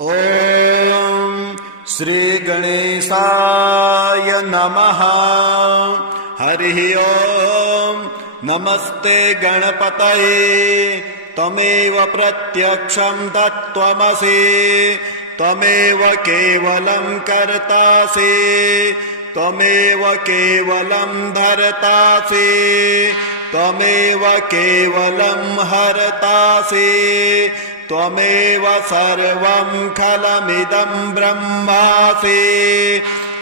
ॐ श्री गणेशाय नमः। हरिः ॐ। नमस्ते गणपतये। त्वमेव प्रत्यक्षं तत्त्वमसि, त्वमेव केवलं कर्तासि, त्वमेव केवलं धर्तासि, त्वमेव केवलं हर्तासि, त्वमेव सर्वं खलमिदं ब्रह्मासि,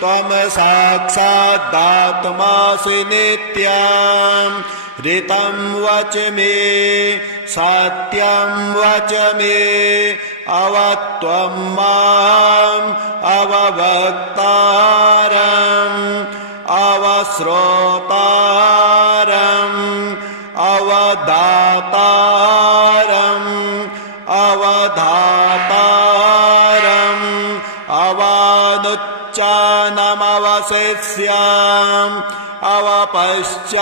त्वं साक्षादात्मासि नित्यं। ऋतं वच मे सत्यं वच मे अवत्वं माम् अववक्तारम् अवश्रोतारम् अवदातारम् अवधातारम् अवानुच्चानमवशिष्याम् अवपश्चातात्ता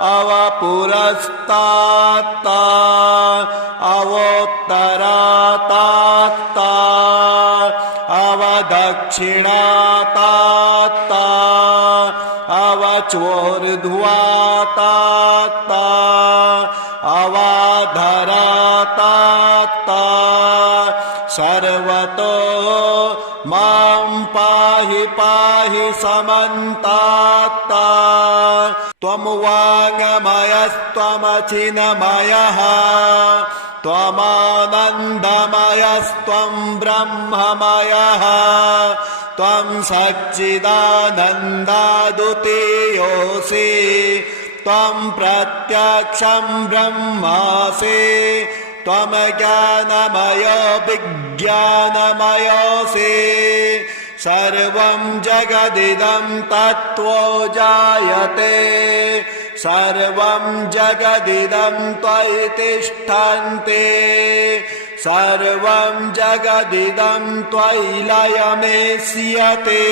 अवपुरस्तात्ता अवोत्तरातात्ता अवदक्षिणातात्ता अवचोर्ध्वातात्ता अवाधरातात्ता सर्वतो मां पाहि पाहि समन्तात्ता। त्वं वाङ्मयस्त्वमचिन्मयः त्वमानन्दमयस्त्वं ब्रह्ममयः त्वं सच्चिदानन्दाद्वितीयोऽसि त्वं प्रत्यक्षं ब्रह्मासि त्वं ज्ञानमयो विज्ञानमयोऽसि सर्वं जगदिदं तत्त्वो जायते सर्वं जगदिदं त्वयि तिष्ठन्ति सर्वं जगदिदं त्वयि लयमेष्यते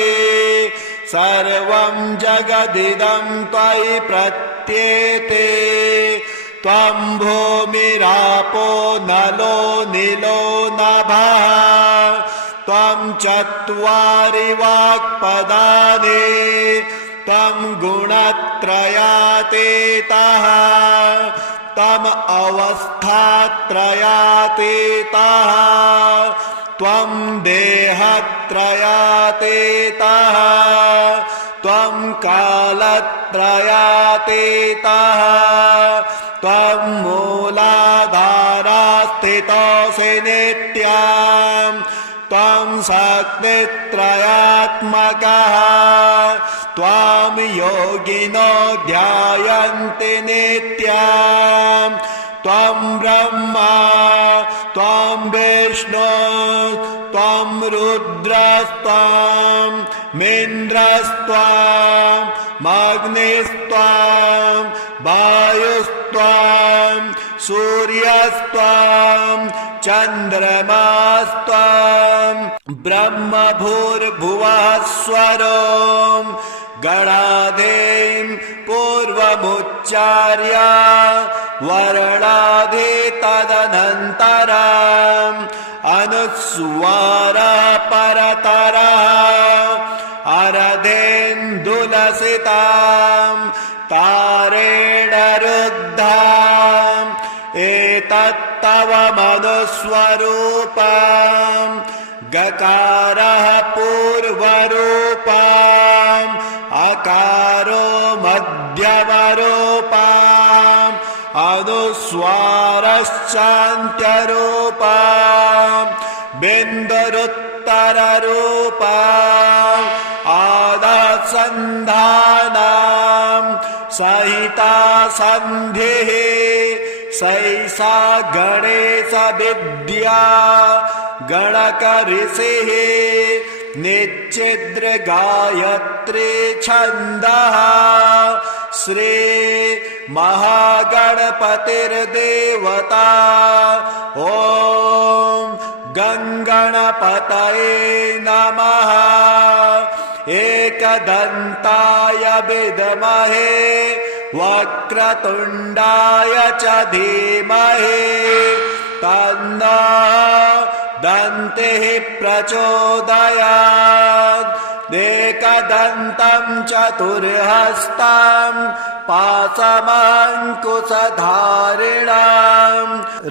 सर्वं जगदिदं त्वयि प्रत्येते त्वं भूमिरापो नलो नीलो नभः त्वं चत्वारि वाक्पदानि त्वं गुणत्रयातीतः त्वम् अवस्थात्रयातीतः त्वं देहत्रयातीतः त्वं कालत्रयातीतः त्वं मूलाधारस्थितोऽसि नित्यं त्वं शक्तित्रयात्मकः त्वां योगिनो ध्यायन्ति नित्यं त्वं ब्रह्मा त्वं विष्णु त्वं रुद्रस्त्वं मिन्द्रस्त्वं अग्निस्त्वं वायुस्त्वं सूर्यस्त्वं चन्द्रमास्त्वं ब्रह्म भूर्भुवः स्वरं गणाधिं पूर्वमुच्चार्य वर्णाधि तदनन्तरम् अनुस्वारः परतरः अरधेन्दुलसितां तारेण रुद्धाम् एतत्तव मनुस्वरूपम् गकारः पूर्वरूपम् अकारो मध्यमरूपम् अनुस्वारश्चान्त्यरूपम् बिन्दुरुत्तररूपम् आदासन्धानं सहिता सन्धिः सैषा गणेश विद्या गणक ऋषिः निच्छिद्र गायत्री छन्दः श्री महागणपतिर्देवता ॐ गङ्गणपतये नमः एकदन्ताय विद्महे वक्रतुण्डाय च धीमहि तन्नः दन्तिः प्रचोदयात् एकदन्तं चतुर्हस्तं पाशमङ्कुशधारिणां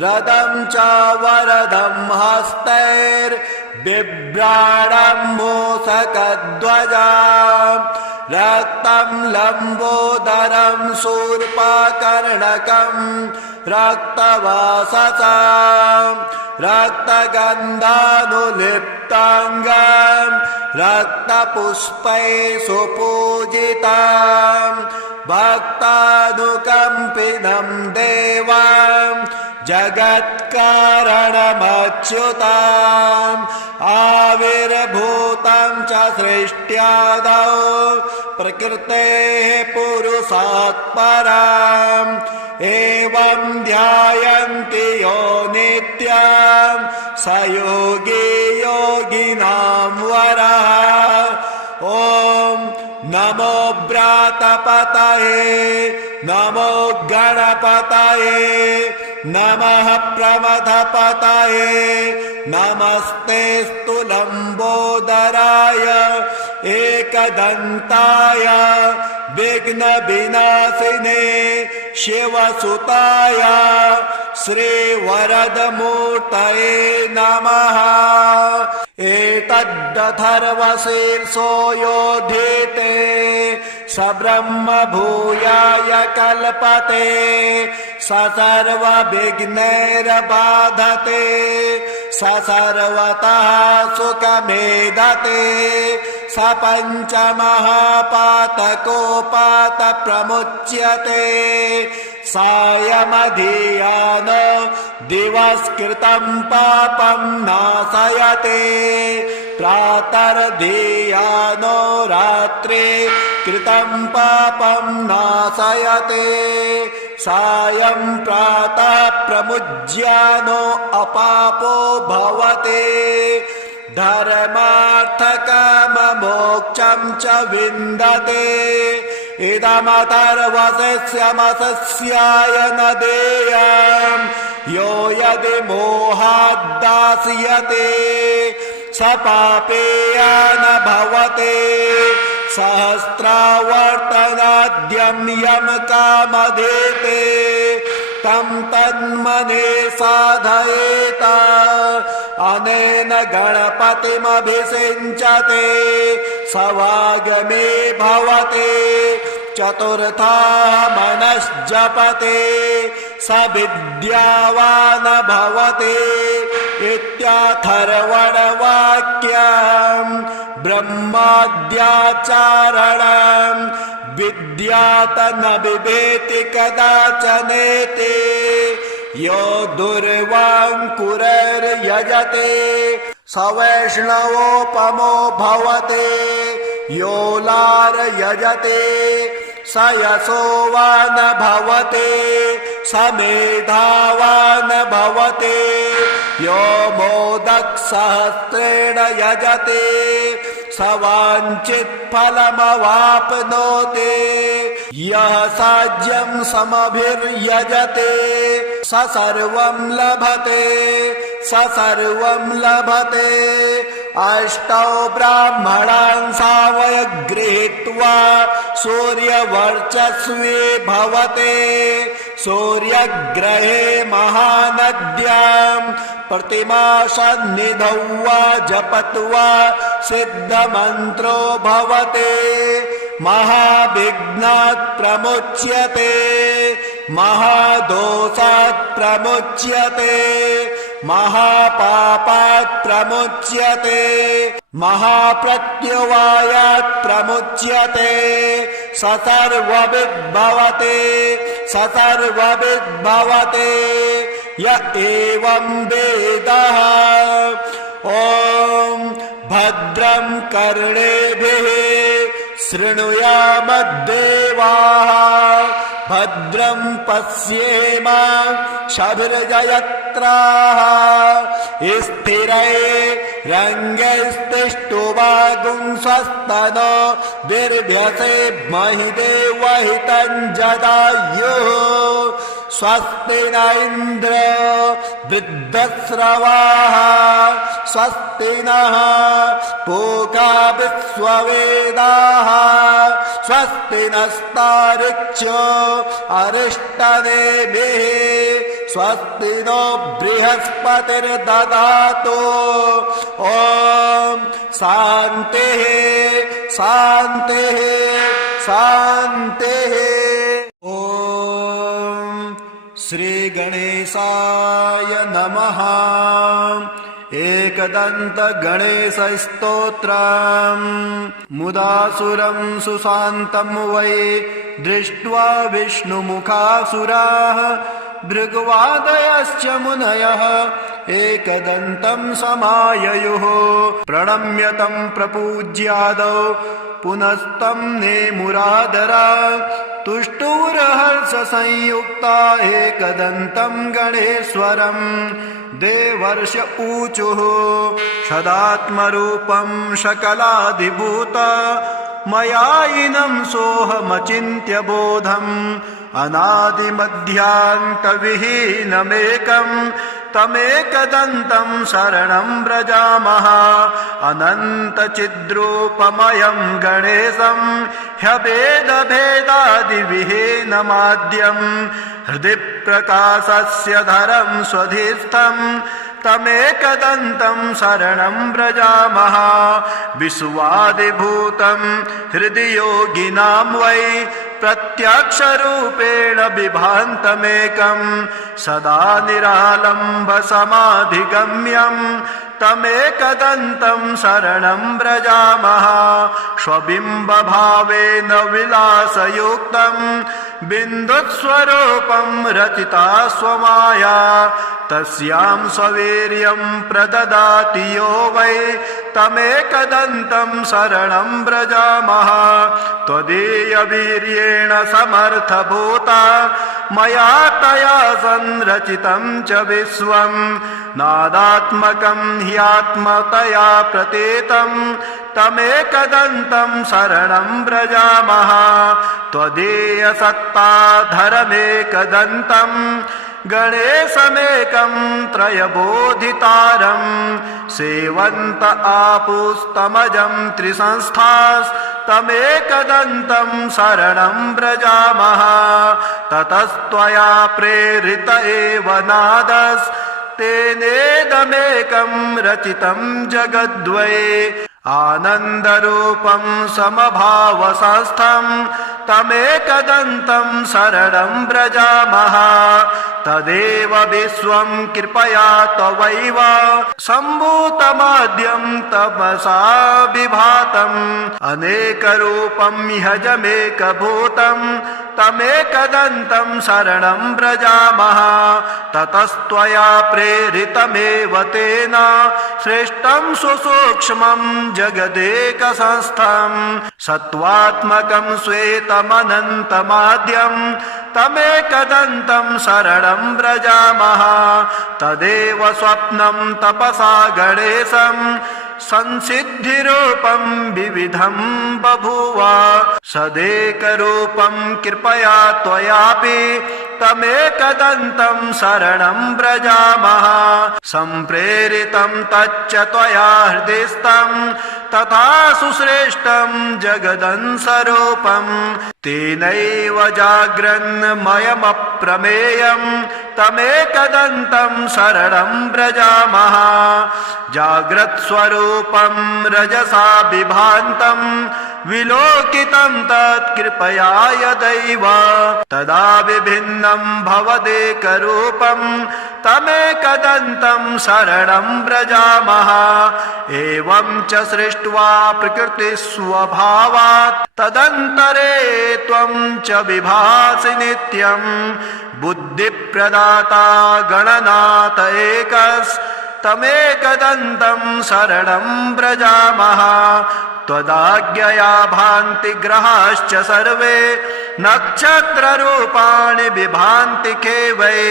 रदं च वरदं हस्तैर्बिभ्राणं मूषकध्वजाम् रक्तं लम्बोदरं शूर्पकर्णकं रक्तवाससां रक्तगन्धानुलिप्ताङ्गं रक्तपुष्पैः सुपूजितां भक्तानुकम्पिनं देवां जगत्कारणमच्युताम् आविर्भूतं च सृष्ट्यादौ प्रकृतेः पुरुषात् पराम् एवं ध्यायन्ति यो नित्यं स योगी योगिनां वरः ॐ नमो व्रातपतये नमो गणपतये नमः प्रमथपतये नमस्तेऽस्तु लम्बोदराय एकदन्ताय विघ्नविनाशिने शिवसुताय श्रीवरदमूर्तये नमः एतद्धर्वशीर्षो योधीते स ब्रह्म भूयाय कल्पते स सर्वविघ्नैर्बाधते स सर्वतः सुखमेधते स पञ्चमहापातकोपातप्रमुच्यते सायमधियान दिवस्कृतं पापं नाशयते प्रातर्धियानो रात्रे कृतं पापं नाशयते सायं प्रातः प्रमुज्यानो अपापो भवते धर्मार्थकाममोक्षं च विन्दते इदमतर्वशिष्यमसस्याय न देयं यो यदि मोहाद्दास्यते स पापेया न भवते सहस्रावर्तनाद्यं यं कामधेते तं तन्मने साधयेत अनेन गणपतिमभिषिञ्चते सवागमे भवते चतुर्था मनश्जपते स विद्यावान् भवते इत्यथर्वणवाक्यम् ब्रह्माद्याचारणम् विद्यात न बिभेति कदाचनेति यो दुर्वाङ्कुरर्यजते स वैष्णवोपमो भवते यो लार्यजते स यशोवान् भवते स मेधावान् भवते यो मोदकसहस्रेण यजते स वाञ्छितफलमवाप्नोति यः साज्यं समभिर्यजते स सर्वं लभते स सर्वं लभते अष्टौ ब्राह्मणान् सावय गृहीत्वा सूर्यवर्चस्वी भवते सूर्यग्रहे महानद्यां प्रतिमा सन्निधौ वा जपत्वा सिद्धमन्त्रो भवते महाविघ्नात् प्रमुच्यते महादोषात् प्रमुच्यते महापापात् प्रमुच्यते महाप्रत्यवायात् प्रमुच्यते स सर्वविद्भवते स सर्वविद्भवते य एवं वेदः ॐ भद्रं कर्णेभिः शृणुयामद्देवाः भद्रं पश्येमाक्षभिर्जयत्राः स्थिरैरङ्गैस्तिष्ठुवागुंस्वस्तनो बिर्भ्यसे महि देवहितं जदायुः स्वस्ति न इन्द्र वृद्धश्रवाः स्वस्ति नः पूषा विश्ववेदाः स्वस्ति नस्तार्क्ष्यो अरिष्टनेमिः स्वस्ति नो बृहस्पतिर्दधातु ॐ शान्तिः शान्तिः शान्तिः। ॐ श्रीगणेशाय नमः। एकदन्त गणेशस्तोत्रम् मुदासुरं सुशान्तं वै दृष्ट्वा विष्णुमुखासुराः भृगुवादयश्च मुनयः एकदन्तं समाययुः प्रणम्य तं प्रपूज्यादौ पुनस्तं नेमुरादरा तुष्टुरहर्षसंयुक्ता एकदन्तं गणेश्वरम् देवर्ष ऊचुः सदात्मरूपं सकलाधिभूत मयायिनं सोऽहमचिन्त्य बोधम् अनादिमध्यान्तविहीनमेकं तमेकदन्तं शरणं व्रजामः अनन्तचिद्रूपमयं गणेशं ह्यभेदभेदादिविहीनमाद्यं हृदि प्रकाशस्य धरं स्वधिस्थं तमेकदन्तं शरणं व्रजामः विश्वादिभूतं हृदि योगिनां वै प्रत्यक्षरूपेण बिभान्तमेकं सदा निरालम्ब समाधिगम्यं तमेकदन्तं शरणं व्रजामः स्वबिम्बभावेन विलासयुक्तं बिन्दुस्वरूपं रचिता स्वमाया तस्यां स्ववीर्यं प्रददाति यो वै तमेकदन्तं शरणं व्रजामः त्वदीयवीर्येण समर्थभूता मया तया संरचितं च विश्वं नादात्मकं ह्यात्मतया प्रतीतं तमेकदन्तं शरणं व्रजामः त्वदीयसत्ताधरमेकदन्तं गणेशमेकं त्रयबोधितारं सेवन्त आपुस्तमजं त्रिसंस्थास्तमेकदन्तं शरणं व्रजामः ततस्त्वया प्रेरित एव नादस्तेनेदमेकं रचितं जगद्वै आनन्दरूपं समभावसंस्थं तमेकदन्तं शरणं व्रजामः तदेव विश्वं कृपया त्वयैव सम्भूतमाद्यं तपसा विभातम् अनेकरूपं ह्यजमेकभूतं तमेकदन्तं शरणं व्रजामः ततस्त्वया प्रेरितमेव तेन श्रेष्ठं सुसूक्ष्मं जगदेकसंस्थं सत्त्वात्मकं श्वेतमनन्तमाद्यं तमेकदन्तं शरणं व्रजामः तदेव स्वप्नं तपसा गणेशं संसिद्धिरूपं विविधं बभूव सदेकरूपं कृपया त्वयापि तमेकदन्तं शरणं व्रजामः सम्प्रेरितं तच्च त्वया हृदिस्थं तथा सुश्रेष्ठं जगदंसरूपं तेनैव जाग्रन्मयमप्रमेयं तमेकदन्तं शरणं व्रजामः जाग्रत्स्वरूपं रजसा विभान्तं विलोकितं तत्कृपया यदैव तदा विभिन्नं भवदेकरूपं तमेकदन्तं शरणं व्रजामः एवं च सृष्ट्वा प्रकृतिस्वभावात् तदन्तरे त्वं च विभासि नित्यं बुद्धिप्रदाता गणनाथ एकस्तमेकदन्तं शरणं व्रजामः त्वदाज्ञया भान्ति ग्रहाश्च सर्वे नक्षत्ररूपाणि विभान्ति वै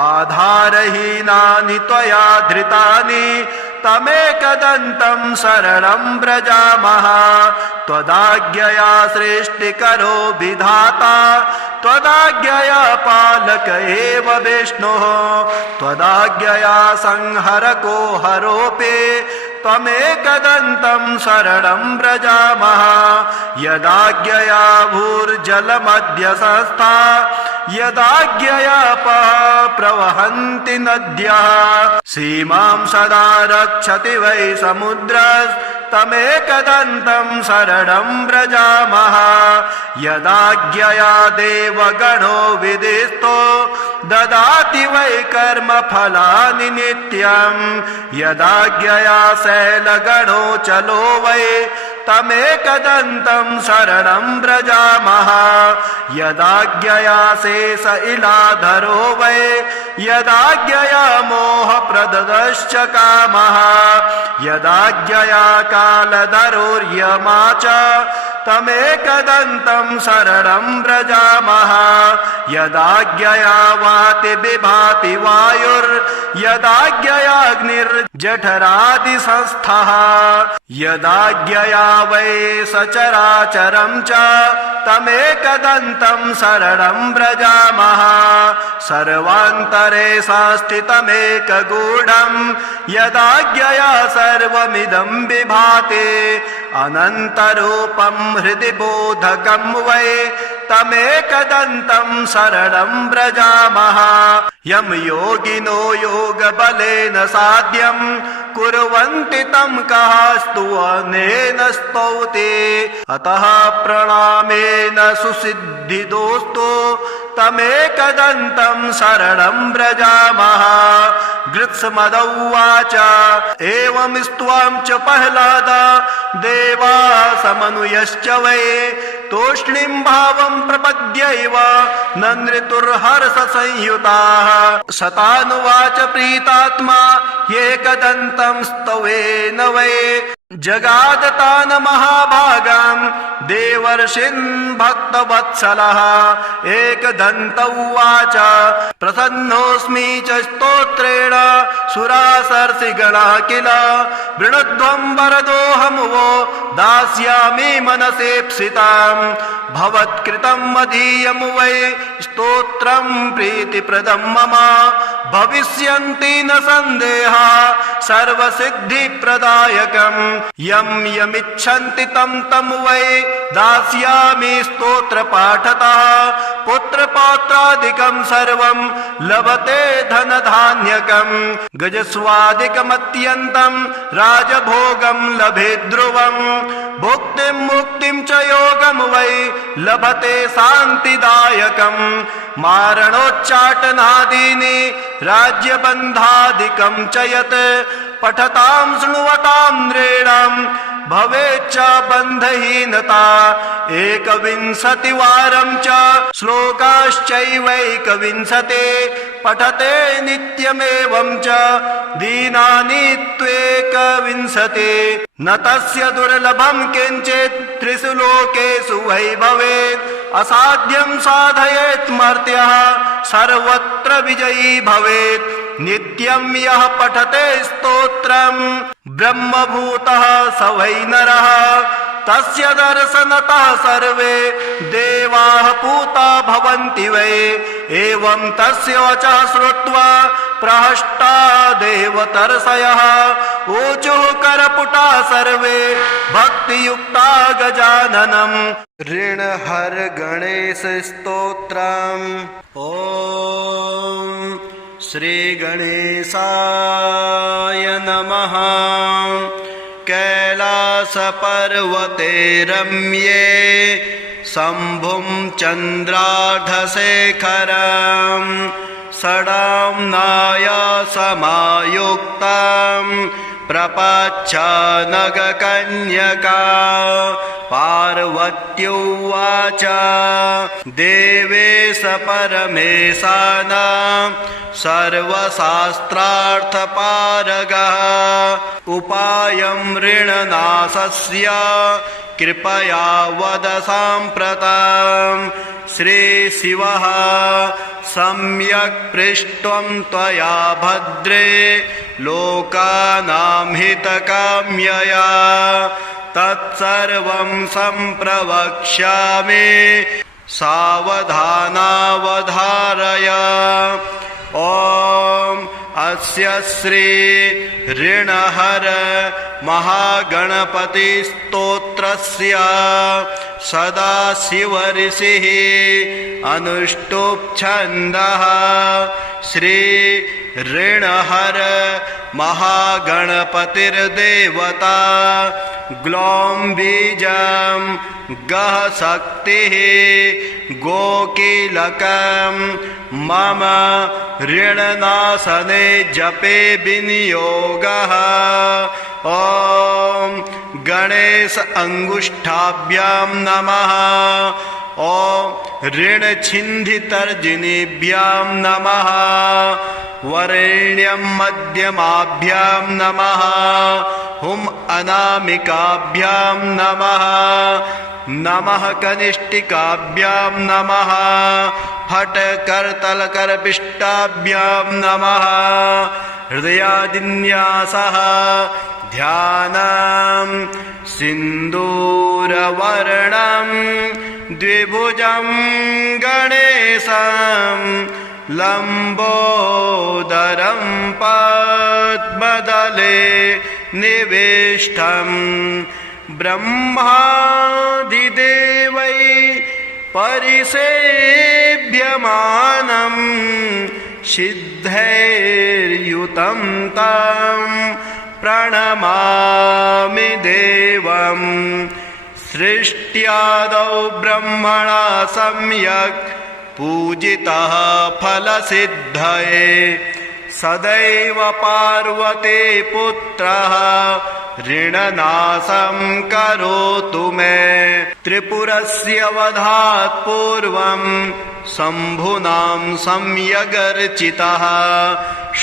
आधारहीनानि त्वया धृतानि तमेकदन्तं शरणं व्रजामः त्वदाज्ञया सृष्टिकरो विधाता त्वदाज्ञया पालक एव विष्णुः त्वदाज्ञया संहरको हरोऽपि त्वमेकदन्तं शरणं व्रजामः यदाज्ञया भूर्जलमद्य संस्था यदाज्ञया प्रवहन्ति नद्यः सीमां सदा रक्षति वै समुद्रस्तमेकदन्तं शरणं व्रजामः यदाज्ञया देवगणो विदिस्तो ददाति वै कर्मफलानि नित्यं यदाज्ञया शैलगणो चलो वै तमेकदन्तं शरणं व्रजामः यदाज्ञया शेष इलाधरो वै यदाज्ञया मोहप्रदश्च कामः यदाज्ञया कालधरोर्यमा च तमेकदन्तं शरणं व्रजामः यदाज्ञया वाति विभाति वायुर्यदाज्ञयाग्निर्जठरादिसंस्थः यदाज्ञया वै सचराचरं च तमेकदन्तं शरणं व्रजामः सर्वान्तरे संस्थितमेकगूढं यदाज्ञया सर्वमिदं विभाति अनन्तरूपं हृदि बोधकं वै तमेकदन्तं शरणं व्रजामः यं योगिनो योगबलेन साध्यं कुर्वन्ति तं कः स्तुवनेन स्तौति अतः प्रणामेन सुसिद्धिदोस्तु तमेकदन्तं शरणं व्रजामः गृत्समदौवाच एवं स्त्वां च प्रह्लाद देवाः समनुयश्च वै तूष्णीं भावं प्रपद्यैव ननृतुर्हर्षसंयुताः शतानुवाच प्रीतात्मा एकदन्तं स्तवेन वै जगादतान् महाभागान् देवर्षीन् भक्तवत्सलः एकदन्त उवाच प्रसन्नोऽस्मि च स्तोत्रेण सुरासर्षिगणः किल वृणध्वं वरदोऽहं वो दास्यामि मनसेप्सिताम् भवत्कृतं मदीयं वै स्तोत्रं प्रीतिप्रदं मम भविष्यन्ति न सन्देहः सर्वसिद्धिप्रदायकम् यं यमिच्छन्ति तं तं वै दास्यामि स्तोत्रपाठतः पुत्रपौत्रादिकं सर्वं लभते धनधान्यकम् गजस्वादिकमत्यन्तं राजभोगं लभे ध्रुवम् भुक्तिं मुक्तिं च योगं वै लभते शान्तिदायकम् मारणोच्चाटनादीनि राज्यबन्धादिकं च यत् पठतां शृण्वतां नृणां भवेच्च बन्धहीनता एकविंशतिवारं च श्लोकाश्चैवैकविंशते पठते नित्यमेवं च दीनानि त्वेकविंशते न तस्य दुर्लभं किञ्चित् त्रिषु लोकेषु वै भवेत् असाध्यं साधयेत् मर्त्यः सर्वत्र विजयी भवेत् नित्यं यः पठते स्तोत्रं ब्रह्मभूतः स वै नरः तस्य दर्शनतः सर्वे देवाः पूता भवन्ति वै एवं तस्य वचः श्रुत्वा प्रहष्टा देवतर्षयः ऊचुः करपुटा सर्वे भक्तियुक्ता गजाननम् ऋणहर गणेश स्तोत्रम् ॐ श्री गणेशाय नमः कैलासपर्वते रम्ये शम्भुं चन्द्रार्धशेखरं षडाम्नाय समायुक्तं प्रपच्छ नगकन्यका पार्वत्युवाच देवेश परमेशानां सर्वशास्त्रार्थपारगः उपायं ऋणनाशस्य कृपया वद साम्प्रतम् श्रीशिवः सम्यक् पृष्ट्वं त्वया भद्रे लोकानां हितकाम्यया तत्सर्वं सम्प्रवक्ष्यामि सावधानावधारय। ॐ अस्य श्री ऋणहर महागणपतिस्तोत्रस्य सदाशिवऋषिः अनुष्टुप् छन्दः। श्री ऋणहर महागणपतिर्देवता ग्लौं बीजं गः शक्तिः गोकीलकं मम ऋणनाशने जपे विनियोगः। ॐ गणेश अंगुष्ठाभ्यां नमः। ॐ ऋणछिन्धितर्जनीभ्यां नमः। वरेण्यं मध्यमाभ्यां नमः। हुम अनामिकाभ्यां नमः। नमः कनिष्ठिकाभ्यां नमः। फट करतलकरपिष्टाभ्यां नमः। हृदयादिन्यासः ध्यानं सिन्दूरवर्णं द्विभुजं गणेशं लम्बोदरं पद्मदले निविष्टं ब्रह्मादिदेवै परिसेव्यमानं सिद्धैर्युतं तं प्रणमामि देवं। सृष्ट्यादौ ब्रह्मणा सम्यक् पूजितः फलसिद्धये सदैव पार्वती पुत्रः ऋणनाशं करोतु मे। त्रिपुरस्य वधात् पूर्वं शम्भुनां सम्यगर्चितः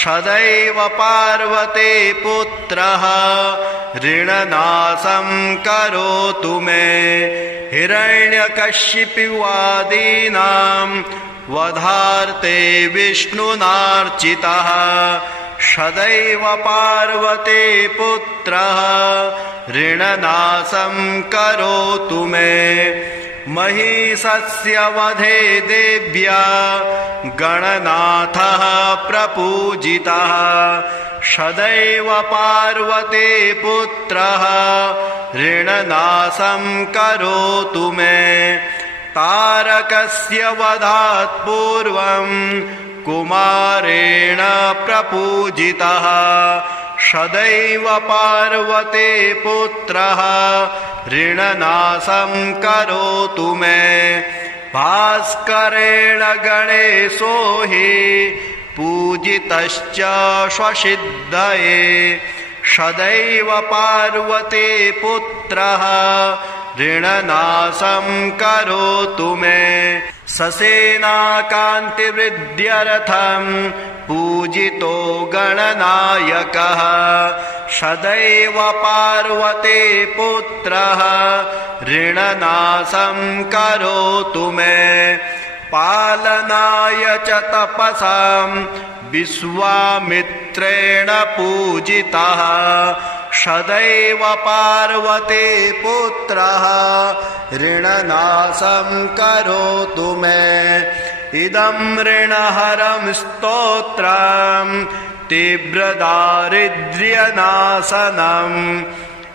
सदैव पार्वती पुत्रः ऋणनाशं करोतु मे। हिरण्यकशिपुवादीनां वधार्थे विष्णुनार्चितः सदैव पार्वती पुत्रः ऋणनाशं करोतु मे। महिषस्य वधे देव्या गणनाथः प्रपूजितः सदैव पार्वती पुत्रः ऋणनाशं करोतु मे। तारकस्य वधात् पूर्वं कुमारेण प्रपूजितः सदैव पार्वती पुत्रः ऋणनाशं करोतु मे। भास्करेण गणेशो हि पूजितश्च स्वसिद्धये सदैव पार्वती पुत्रः ऋणनाशं करोतु मे। ससेनाकान्तिवृद्ध्यर्थं पूजितो गणनायकः सदैव पार्वती पुत्रः ऋणनाशं करोतु मे। पालनाय च तपसां विश्वामित्रेण पूजितः सदैव पार्वती पुत्रः ऋणनाशं करोतु मे। इदं ऋणहरं स्तोत्रं तीव्रदारिद्र्यनाशनम्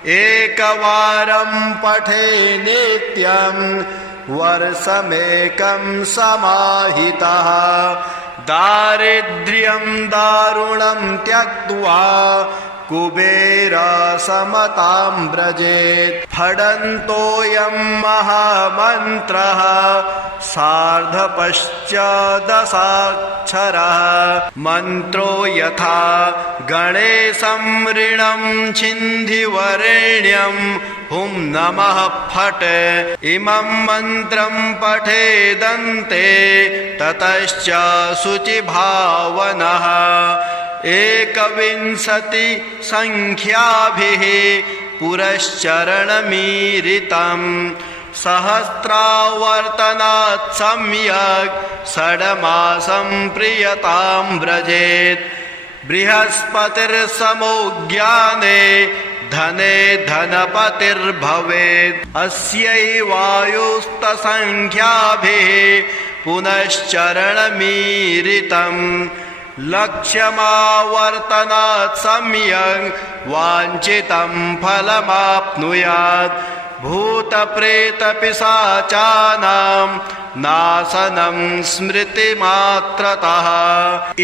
एकवारं पठे नित्यं वर्षमेकं समाहितः। दारिद्र्यं दारुणं त्यक्त्वा कुबेरसमतां व्रजेत्। फडन्तोऽयं महामन्त्रः सार्धपञ्चदशाक्षरः मन्त्रो यथा गणेशं ऋणं छिन्धिवरेण्यं हुं नमः फट्। इमं मन्त्रं पठेदन्ते ततश्च शुचिभावनः 21 संख्याभिः पुरश्चरणमीरितं सहस्रावर्तनात् सम्यक् षड्मासं प्रियतां व्रजेत्। बृहस्पतिर्समो ज्ञाने धने धनपतिर्भवेत्। अस्यैवायुस्तसंख्याभिः पुनश्चरणमीरितम् लक्ष्यमावर्तनात् सम्यक् वाञ्छितं फलमाप्नुयात्। भूतप्रेतपिशाचानां नाशनं स्मृतिमात्रतः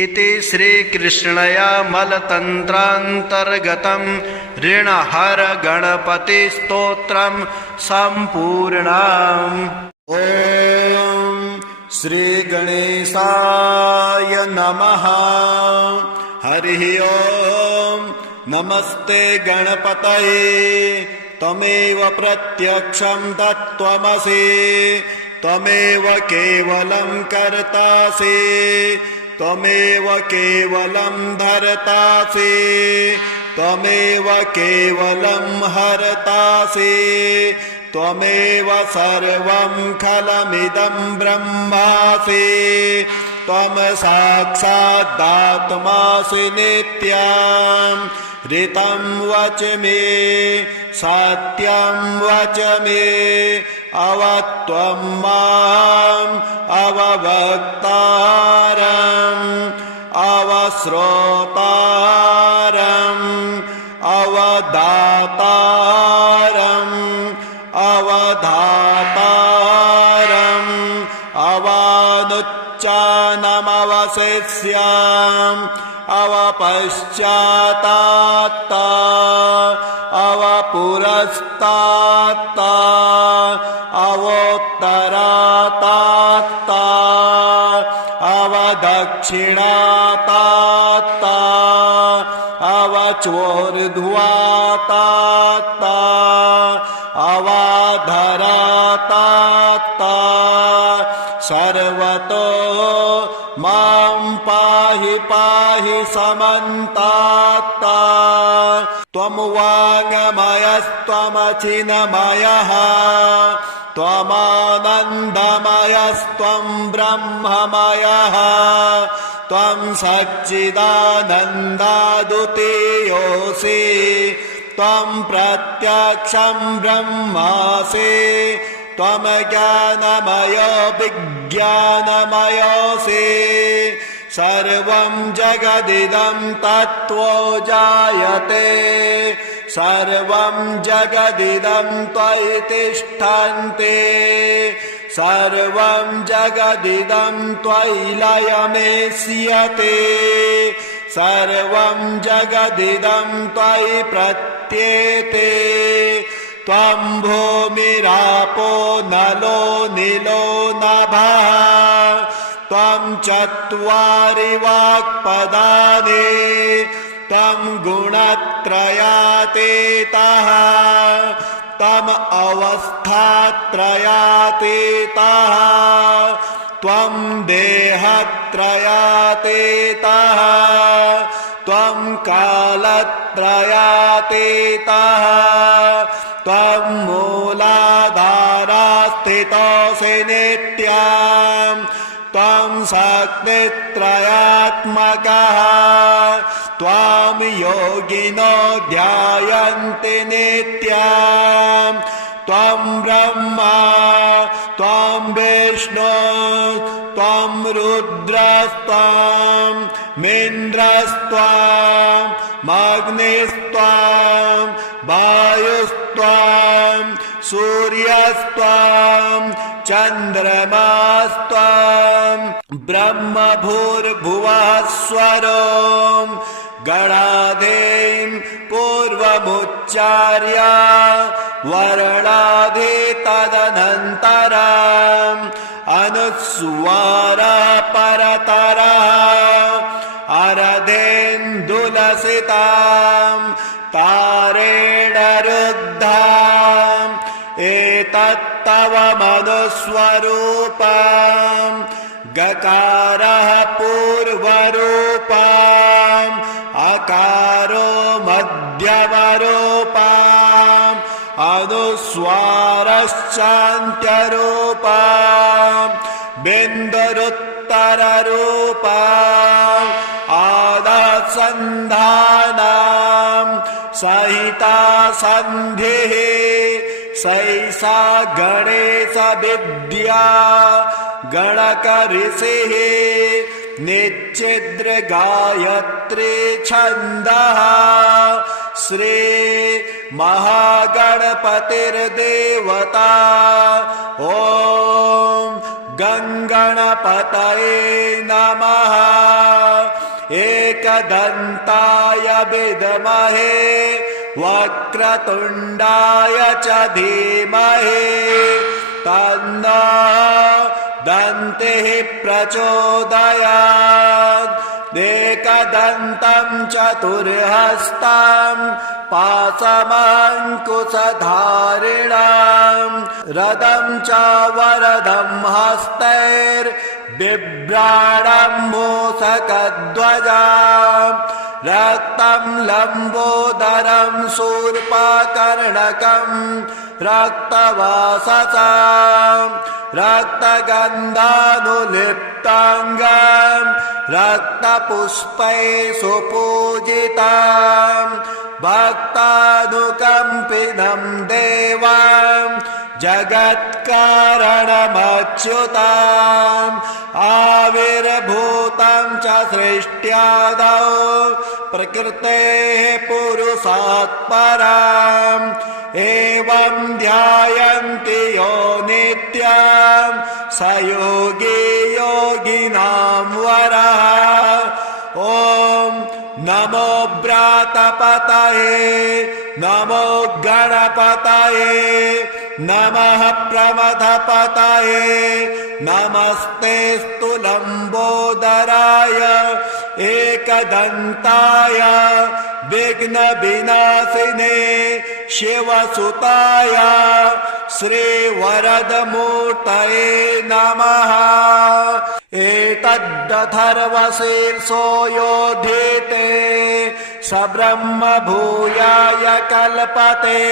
इति श्रीकृष्णयामलतन्त्रान्तर्गतं ऋणहर गणपतिस्तोत्रं सम्पूर्णम्। ॐ श्रीगणेशाय नमः। हरिः ॐ। नमस्ते गणपतये। त्वमेव प्रत्यक्षं तत्त्वमसि। त्वमेव केवलं कर्तासि। त्वमेव केवलं धर्तासि। त्वमेव केवलं हर्तासि। त्वमेव सर्वं खलमिदं ब्रह्मासि। त्वं साक्षादात्मासि नित्यम्। ऋतं वच मे सत्यं वच मे अवत्वं माम् अववक्तारम् अवश्रोतारम् अवदातारम् अवधातारम् अवानुच्चानमवशिष्याम् अवपश्चातात्ता अवपुरस्तात्ता अवोत्तरातात्ता अवदक्षिणातात्ता अवचोर्ध्वातात्ता अवाधरातात्ता सर्वतो मां पाहि पाहि समन्तात्ता। त्वं वाङ्मयस्त्वमचिन्मयः त्वमानन्दमयस्त्वं ब्रह्ममयः त्वं सच्चिदानन्दाद्वितीयोऽसि त्वं प्रत्यक्षं ब्रह्मासि त्वं ज्ञानमयो विज्ञानमयोऽसि सर्वं जगदिदं तत्त्वो जायते सर्वं जगदिदं त्वयि तिष्ठन्ति सर्वं जगदिदं त्वयि लयमेष्यते सर्वं जगदिदं त्वयि प्रत्येते त्वं भूमिरापो नलो नीलो नभः त्वं चत्वारि वाक्पदानि त्वं गुणत्रयातीतः त्वं अवस्थात्रयातीतः त्वं देहत्रयातीतः त्वं कालत्रयातीतः त्वं मूलाधारस्थितोऽसि नित्यम् त्वं शक्तित्रयात्मकः त्वां योगिनो ध्यायन्ति नित्यम् त्वं ब्रह्मा त्वं विष्णु त्वं रुद्रस्त्वं मिन्द्रस्त्वं अग्निस्त्वं वायुस्त्वं सूर्यस्त्वं चन्द्रमास्त्वं ब्रह्म भूर्भुवः स्वरं गणाधिं पूर्वमुच्चार्य वर्णाधि तदनन्तरम् अनुस्वारः परतरः अरधेन्दुलसितां तारेण रुद्धाम् एतत्तव मनुस्वरूपम् गकारः पूर्वरूपम् अकारो मध्यमरूपम् अनुस्वारश्चान्त्यरूपम् बिन्दुरुत्तररूपम् आदसन्धानम् सहिता सन्धिः सैषा गणेश विद्या गणकऋषिः निच्छिद्र गायत्री छन्दः श्री महागणपतिर्देवता ॐ गङ्गणपतये नमः एकदन्ताय विद्महे वक्रतुण्डाय च धीमहि तन्नः दन्तिः प्रचोदयात् एकदन्तं चतुर्हस्तं पाशमङ्कुशधारिणां रदं च वरदं हस्तैर्बिभ्राणं मूषकध्वजां रक्तं लम्बोदरं शूर्पकर्णकं रक्तवाससां रक्तगन्धानुलिप्ताङ्गं रक्तपुष्पैः सुपूजितां भक्तानुकम्पिनं देवं जगत्कारणमच्युताम् आविर्भूतं च सृष्ट्यादौ प्रकृतेः पुरुषात् परम् एवं ध्यायन्ति यो नित्यं स योगी योगिनां वरः ॐ नमो व्रातपतये नमो गणपतये नमः प्रमथपतये नमस्तेऽस्तु लम्बोदराय एकदन्ताय विघ्नविनाशिने शिवसुताय श्रीवरदमूर्तये नमः एतद्धर्वशीर्षो योधीते स ब्रह्म भूयाय कल्पते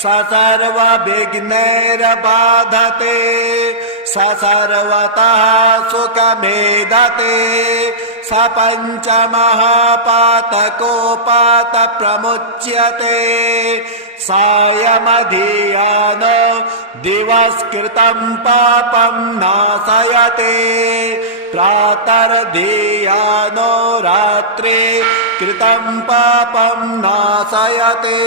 स सर्वविघ्नैर्बाधते स सर्वतः सुखमेधते स पञ्चमहापातकोपात प्रमुच्यते सायमधियान दिवस्कृतं पापं नाशयते प्रातर्धियानो रात्रे कृतं पापं नाशयते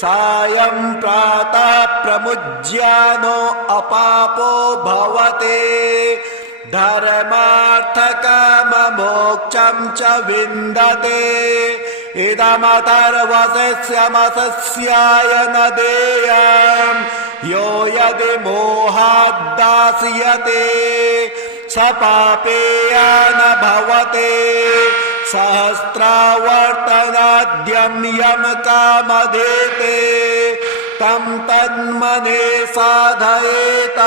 सायं प्रातः प्रमुज्यानो अपापो भवते धर्मार्थकाममोक्षं च विन्दते इदमथर्वशिष्यमसस्याय न देयं यो यदि मोहाद्दास्यते स पापेया न भवते सहस्रावर्तनाद्यं यं कामधेते तं तन्मने साधयेत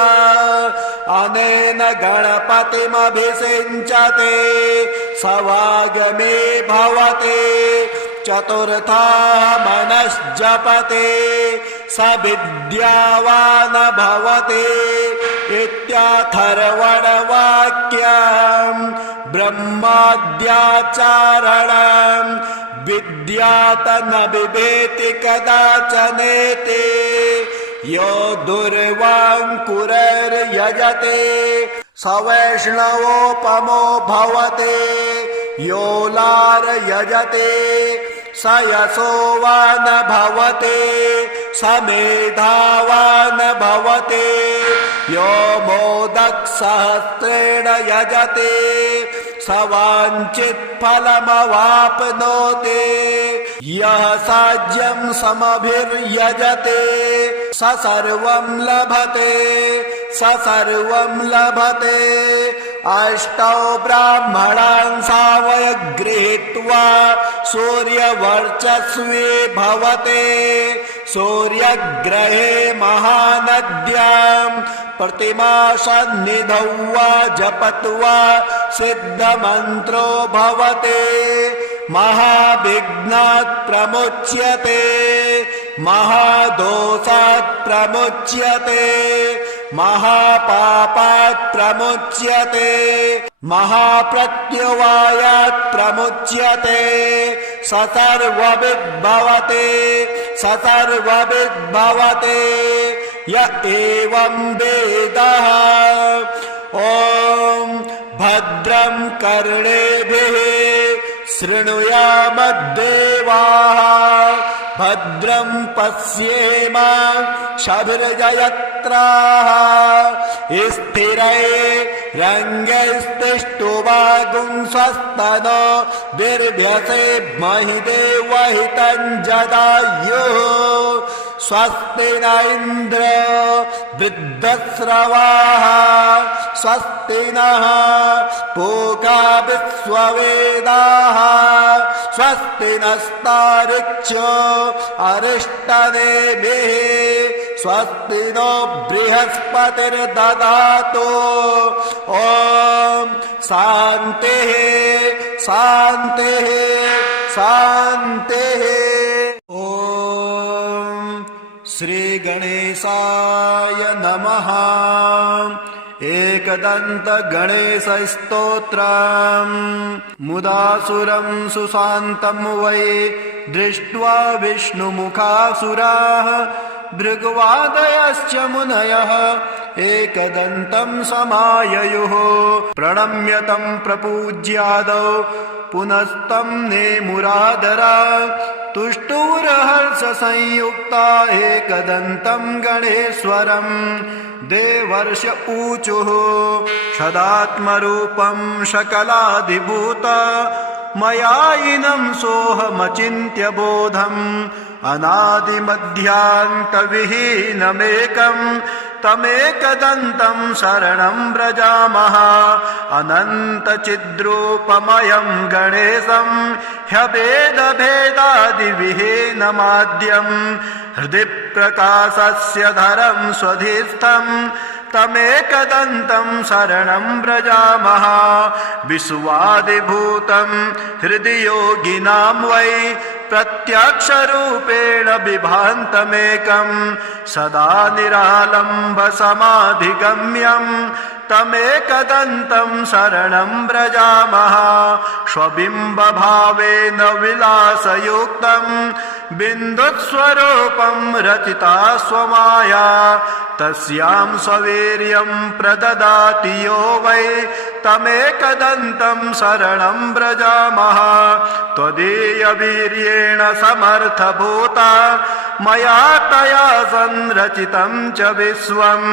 अनेन गणपतिमभिषिञ्चते सवागमे भवते चतुर्था मनश्जपते स विद्यावान् भवते इत्यथर्वणवाक्यं ब्रह्माद्याचारणं विद्यात न बिभेति कदाचनेति यो दुर्वाङ्कुरर्यजते स वैष्णवोपमो भवते यो लार्यजते स यशोवान् भवते स मेधावान् भवते यो मोदकसहस्रेण यजते स वाञ्छितफलमवाप्नोति यः साज्यं समभिर्यजते स सर्वं लभते स सर्वं लभते अष्टौ ब्राह्मणान् सावय गृहीत्वा सूर्यवर्चस्वी भवते सूर्यग्रहे महानद्यां प्रतिमासन्निधौ वा जपत्वा सिद्धमन्त्रो भवते महाविघ्नात् प्रमुच्यते महादोषात् प्रमुच्यते महापापात् प्रमुच्यते महाप्रत्यवायात् प्रमुच्यते सर्वविद्भवते सर्वविद्भवते य एवं वेदः। ॐ भद्रं कर्णेभिः शृणुयामद्देवाः भद्रं पश्येम शभिर्जयत्राः स्थिरैरङ्गैस्तिष्ठुवागुंसस्तनो दीर्घसेमहि देवहितं जदायुः। स्वस्ति न इन्द्र वृद्धश्रवाः स्वस्ति नः पूषा विश्ववेदाः स्वस्ति नस्तार्क्ष्यो अरिष्टनेमिः स्वस्ति नो बृहस्पतिर्दधातु। ॐ शान्तिः शान्तिः शान्तिः। ॐ श्री गणेशाय नमः। एकदन्त गणेश स्तोत्रम् मुदासुरं सुशान्तं वै दृष्ट्वा विष्णुमुखासुराः भृगुवादयश्च मुनयः एकदन्तं समाययुः। प्रणम्य तं प्रपूज्यादौ पुनस्तं नेमुरादरा तुष्टुरहर्षसंयुक्ता एकदन्तं गणेश्वरम्। देवर्षि ऊचुः सदात्मरूपं सकलाधिभूत मयायिनं सोऽहमचिन्त्य बोधम्। अनादिमध्यान्तविहीनमेकं तमेकदन्तं शरणं व्रजामः। अनन्तचिद्रूपमयं गणेशं ह्यभेदभेदादिविहीनमाद्यं हृदि प्रकाशस्य धरं स्वधिस्थं तमेकदन्तं शरणं व्रजामः। विश्वादिभूतं हृदि योगिनां वै प्रत्यक्षरूपेण बिभान्तमेकं सदा निरालम्ब समाधिगम्यं तमेकदन्तं शरणं व्रजामः। स्वबिम्बभावेन विलासयुक्तं बिन्दुस्वरूपं रचिता स्वमाया तस्यां स्ववीर्यं प्रददाति यो वै तमेकदन्तं शरणं व्रजामः। त्वदीयवीर्येण समर्थभूता मया तया संरचितं च विश्वं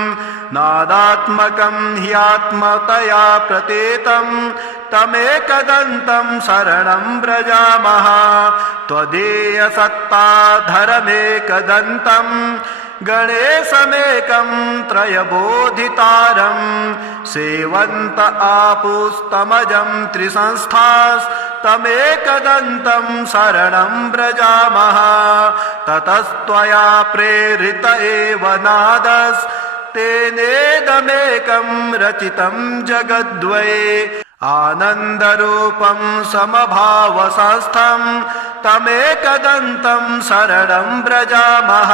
नादात्मकं ह्यात्मतया प्रतीतं तमेकदन्तं शरणं व्रजामः। त्वदीयसत्ताधरमेकदन्तं गणेशमेकं त्रयबोधितारं सेवन्त आपुस्तमजं त्रिसंस्थास्तमेकदन्तं शरणं व्रजामः। ततस्त्वया प्रेरित एव नादस्तेनेदमेकं रचितं जगद्वै आनन्दरूपं समभावसंस्थं तमेकदन्तं शरणं व्रजामः।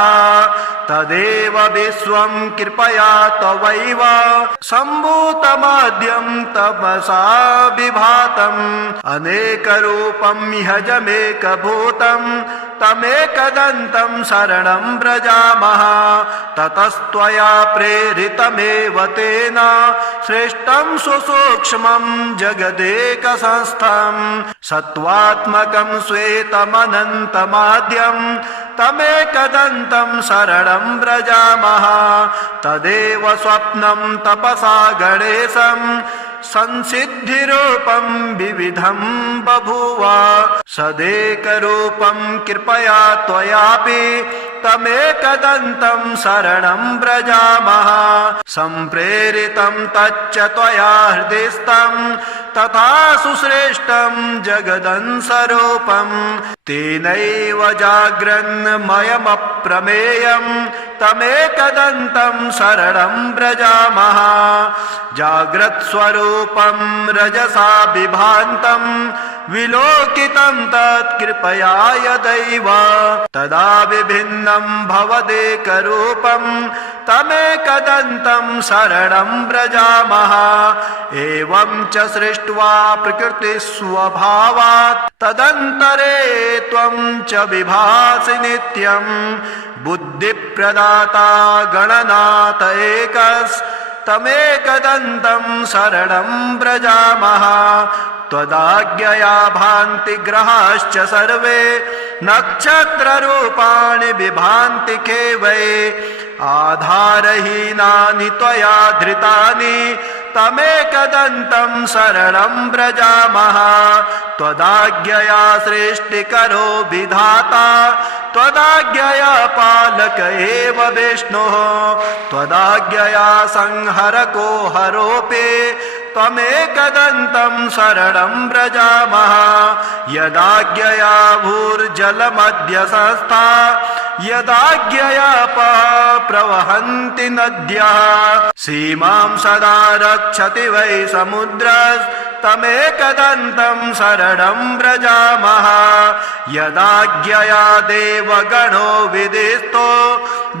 तदेव विश्वं कृपया त्वयैव सम्भूतमाद्यं तपसा विभातम् अनेकरूपं ह्यजमेकभूतं तमेकदन्तं शरणं व्रजामः। ततस्त्वया प्रेरितमेव तेन श्रेष्ठं सुसूक्ष्मं जगदेकसंस्थं सत्त्वात्मकं श्वेतमनन्तमाद्यं तमेकदन्तं शरणं व्रजामः। तदेव स्वप्नं तपसा गणेशं संसिद्धिरूपं विविधं बभूव सदेकरूपं कृपया त्वयापि तमेकदन्तं शरणं व्रजामः। सम्प्रेरितं तच्च त्वया हृदिस्थं तथा सुश्रेष्ठं जगदंसरूपं तेनैव जाग्रन्मयमप्रमेयं तमेकदन्तं शरणं व्रजामः। जाग्रत्स्वरूपं रजसा विभान्तं विलोकितं तत्कृपया यदैव तदा विभिन्नं भवदेकरूपं तमेकदन्तं शरणं व्रजामः। एवं च सृष्ट्वा प्रकृतिस्वभावात् तदन्तरे त्वं च विभासि नित्यं। बुद्धिप्रदाता गणनाथ एकस्तमेकदन्तं शरणं व्रजामः। त्वदाज्ञया भान्ति ग्रहाश्च सर्वे नक्षत्ररूपाणि विभान्ति केवै। आधारहीनानि त्वया धृतानि तमेकदन्तं शरणं व्रजामः। त्वदाज्ञया सृष्टिकरो विधाता त्वदाज्ञया पालक एव विष्णुः। त्वदाज्ञया संहरको हरोऽपि त्वमेकदन्तं शरणं व्रजामः। यदाज्ञया भूर्जलमध्य संस्था यदाज्ञया प्रवहन्ति नद्यः। सीमां सदा रक्षति वै समुद्रस्तमेकदन्तं शरणं व्रजामः। यदाज्ञया देवगणो विदिस्तो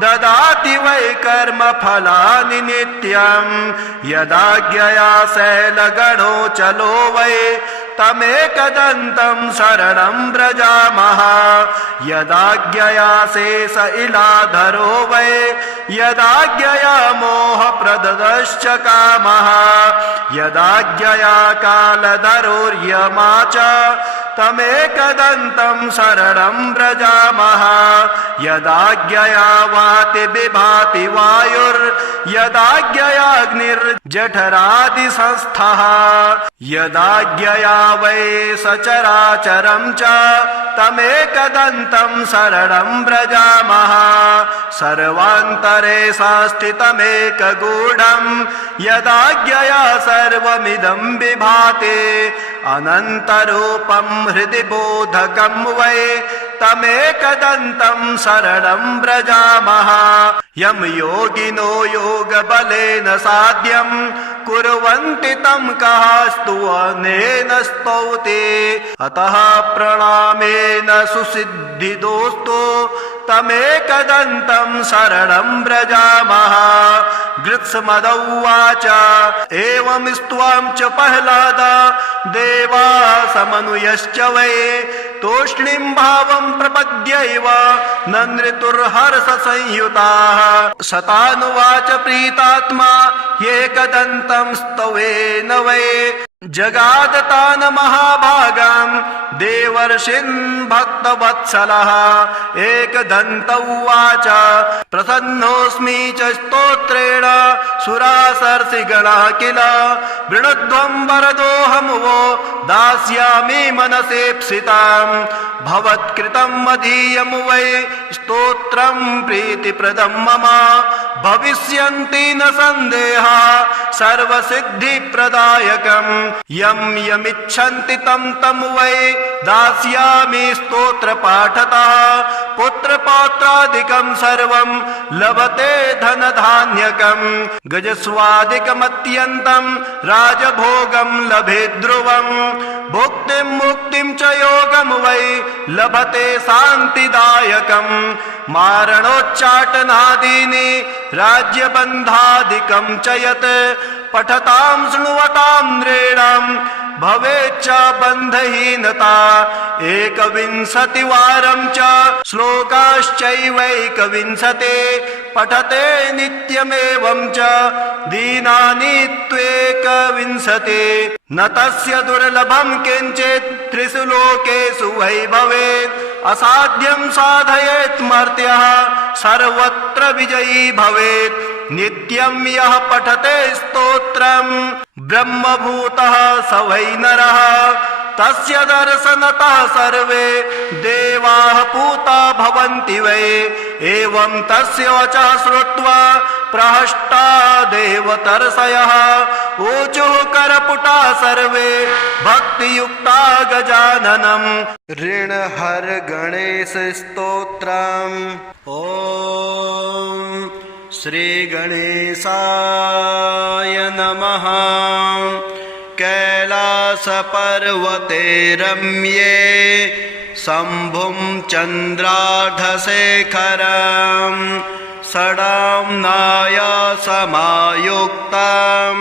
ददाति वै कर्मफलानि नित्यं। यदाज्ञया शैलगणो चलो वै तमेकदन्तं शरणं व्रजामः। यदाज्ञया शेष इलाधरो वै यदाज्ञया मोहप्रदश्च कामः। यदाज्ञया कालधरोर्यमा च तमेकदन्तं शरणं व्रजामः। यदाज्ञया वाति विभाति वायुर्यदाज्ञयाग्निर्जठरादिसंस्थः। यदाज्ञया वै सचराचरं च तमेकदन्तं शरणं व्रजामः। सर्वान्तरे संस्थितमेकगूढं यदाज्ञया सर्वमिदं विभाति। अनन्तरूपं हृदि बोधकं वै तमेकदन्तं शरणं व्रजामः। यं योगिनो योगबलेन साध्यं कुर्वन्ति तं कः स्तुवनेन स्तौति। अतः प्रणामेन सुसिद्धिदोस्तु तमेकदन्तं शरणं व्रजामः। गृत्समदौवाच एवं स्त्वां च प्रह्लाद देवा समनुयश्च वै तूष्णीं भावं प्रपद्यैव ननृतुर्हर्षसंयुताः। शतानुवाच प्रीतात्मा एकदन्तं स्तवेन वै जगादतान् महाभागान् देवर्षीन् भक्तवत्सलः। एकदन्त उवाच प्रसन्नोऽस्मि च स्तोत्रेण सुरासर्षिगणः किल वृणध्वं वरदोऽहं वो दास्यामि मनसेप्सिताम्। भवत्कृतं मदीयं वै स्तोत्रं प्रीतिप्रदं मम भविष्यन्ति न सन्देहः सर्वसिद्धिप्रदायकम्। यं यमिच्छन्ति तं तं वै दास्यामि स्तोत्रपाठतः। पुत्रपौत्रादिकं सर्वं लभते धनधान्यकम्। गजस्वादिकमत्यन्तं राजभोगं लभे ध्रुवम्। भुक्तिं मुक्तिं च योगं वै लभते शान्तिदायकम्। मारणोच्चाटनादीनि राज्यबन्धादिकं च यत् पठतां शृण्वतां नृणाम् भवेच्च बन्धहीनता। 21वारं च श्लोकाश्चैवैकविंशते पठते नित्यमेवं च दीनानि त्वेकविंशते। न तस्य दुर्लभं किञ्चित् त्रिषु लोकेषु वै भवेत्। असाध्यं साधयेत् मर्त्यः सर्वत्र विजयी भवेत्। नित्यं यः पठते स्तोत्रं ब्रह्मभूतः स वै नरः। तस्य दर्शनतः सर्वे देवाः पूता भवन्ति वै। एवं तस्य वचः श्रुत्वा प्रहष्टा देवतर्षयः ऊचुः करपुटा सर्वे भक्तियुक्ता गजाननम्। ऋणहर गणेश स्तोत्रम्। ॐ श्री गणेशाय नमः। कैलासपर्वते रम्ये शम्भुं चन्द्रार्धशेखरं षडाम्नाय समायुक्तं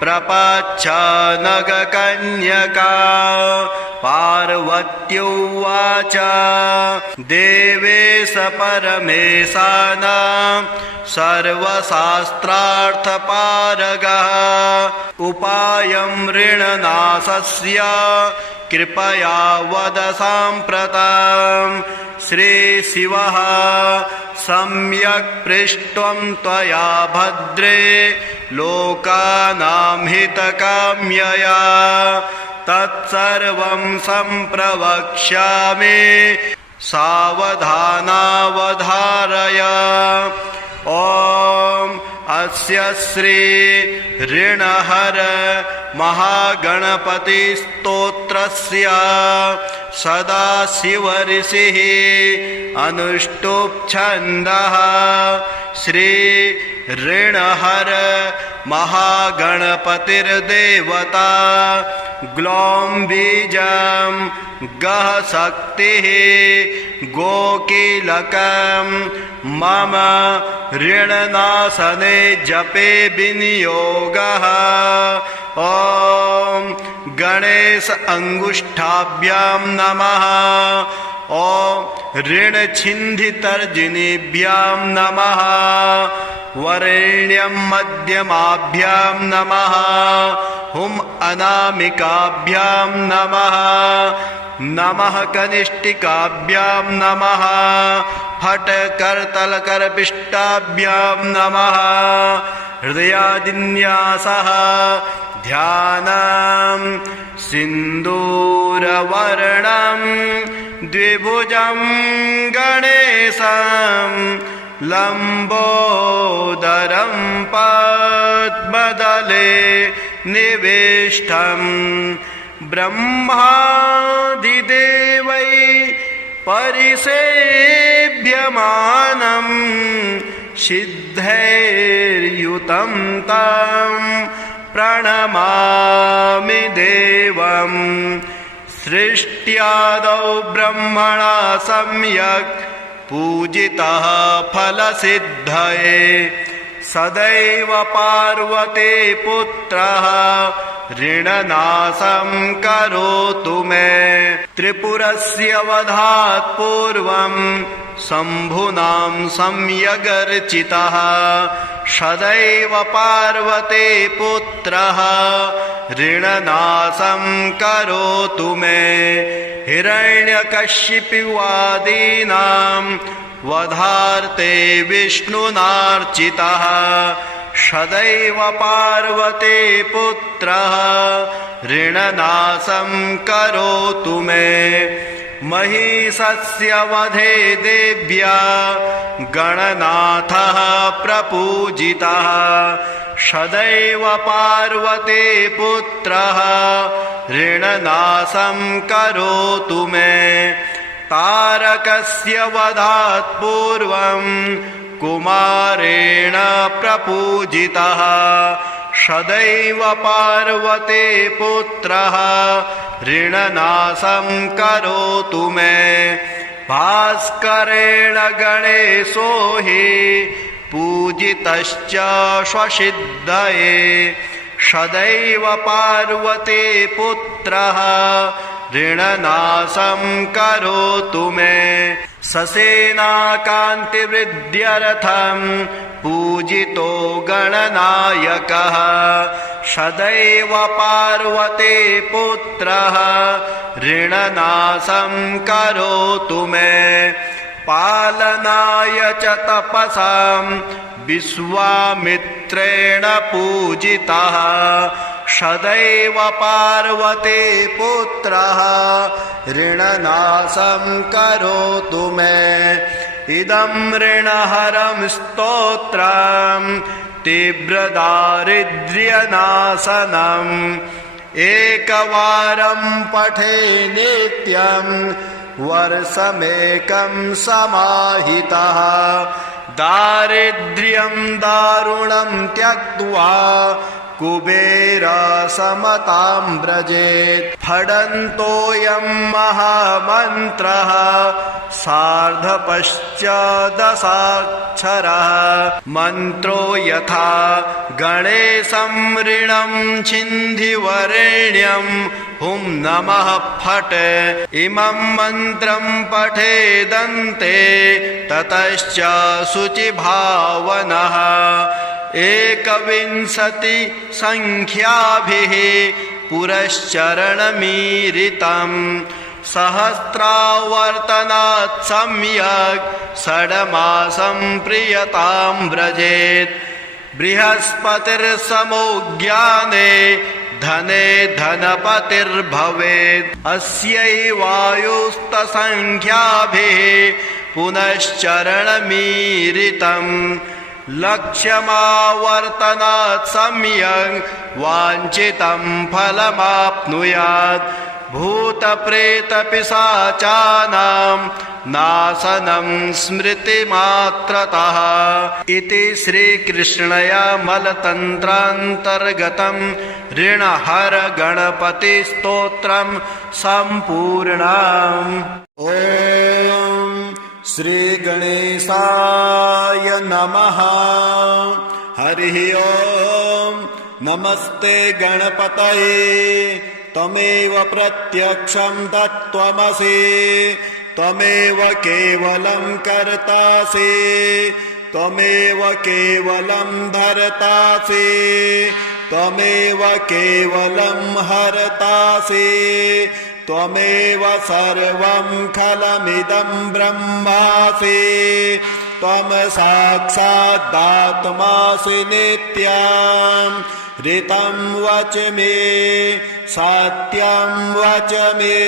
प्रपच्छनगकन्यका पार्वत्युवाच देवेश परमेशानां सर्वशास्त्रार्थपारगः उपायं ऋणनाशस्य कृपया वद साम्प्रतं श्रीशिवः सम्यक् पृष्ट्वं त्वया भद्रे लोकानां हितकाम्यया तत्सर्वं सम्प्रवक्ष्यामि सावधानावधारय। ॐ अस्य श्री ऋणहर महागणपतिस्तोत्रस्य सदाशिवऋषिः अनुष्टुप् छन्दः श्री ऋणहर महागणपतिर्देवता ग्लौं बीजं गः शक्तिः गोकीलकं मम ऋणनाशने जपे विनियोगः। ॐ गणेश अंगुष्ठाभ्यां नमः। ॐ ऋणछिन्धितर्जनीभ्यां नमः। वरेण्यं मध्यमाभ्यां नमः। हुं अनामिकाभ्यां नमः। नमः कनिष्ठिकाभ्यां नमः। फट् करतलकरपिष्टाभ्यां नमः। हृदयादिन्यासः ध्यानं सिन्दूरवर्णं द्विभुजं गणेशं लम्बोदरं पद्मदले निविष्टं ब्रह्मादिदेवै परिसेव्यमानं सिद्धैर्युतं तं प्रणमामि देवं। सृष्ट्यादौ ब्रह्मणा सम्यक् पूजितः फलसिद्धये सदैव पार्वती पुत्रः ऋणनाशं करोतु मे। त्रिपुरस्य वधात् पूर्वं शम्भुनां सम्यगर्चितः सदैव पार्वती पुत्रः ऋणनाशं करोतु मे। हिरण्यकशिपुवादीनां वधार्थे विष्णुनार्चितः सदैव पार्वती पुत्रः ऋणनाशं करोतु मे। महिषस्य वधे देव्या गणनाथः प्रपूजितः सदैव पार्वती पुत्रः ऋणनाशं करोतु मे। तारकस्य वधात् पूर्वं कुमारेण प्रपूजितः सदैव पार्वती पुत्रः ऋणनाशं करोतु मे। भास्करेण गणेशो हि पूजितश्च स्वसिद्धये सदैव पार्वती पुत्रः ऋणनाशं करोतु मे। ससेनाकान्तिवृद्ध्यर्थं पूजितो गणनायकः सदैव पार्वती पुत्रः ऋणनाशं करोतु मे। पालनाय च तपसां विश्वामित्रेण पूजितः सदैव पार्वती पुत्रः ऋणनाशं करोतु मे। इदं ऋणहरं स्तोत्रं तीव्रदारिद्र्यनाशनम् एकवारं पठे नित्यं वर्षमेकं समाहितः। दारिद्र्यं दारुणं त्यक्त्वा कुबेरसमतां व्रजेत् फडन्तोऽयं महामन्त्रः सार्धपञ्चदशाक्षरः मन्त्रो यथा गणेशं ऋणं छिन्धिवरेण्यं हुं नमः फट् इमं मन्त्रं पठेदन्ते ततश्च शुचिभावनः एकविंशति संख्याभिः पुरश्चरणमीरितं सहस्रावर्तनात् सम्यक् षड्मासं प्रियतां व्रजेत् बृहस्पतिर्समो ज्ञाने धने धनपतिर्भवेत् अस्यैवायुस्तसंख्याभिः पुनश्चरणमीरितम् लक्ष्यमावर्तनात् सम्यक् वाञ्छितं फलमाप्नुयात् भूतप्रेतपिशाचानां नाशनं स्मृतिमात्रतः इति श्रीकृष्णयामलतन्त्रान्तर्गतं ऋणहर गणपतिस्तोत्रं सम्पूर्णम्। ॐ श्री गणेशाय नमः। हरिः ॐ। नमस्ते गणपतये त्वमेव प्रत्यक्षं तत्त्वमसि त्वमेव केवलं कर्तासि त्वमेव केवलं धर्तासि त्वमेव केवलं हर्तासि त्वमेव सर्वं खलमिदं ब्रह्मासि त्वं साक्षादात्मासि नित्यं ऋतं वच मे सत्यं वच मे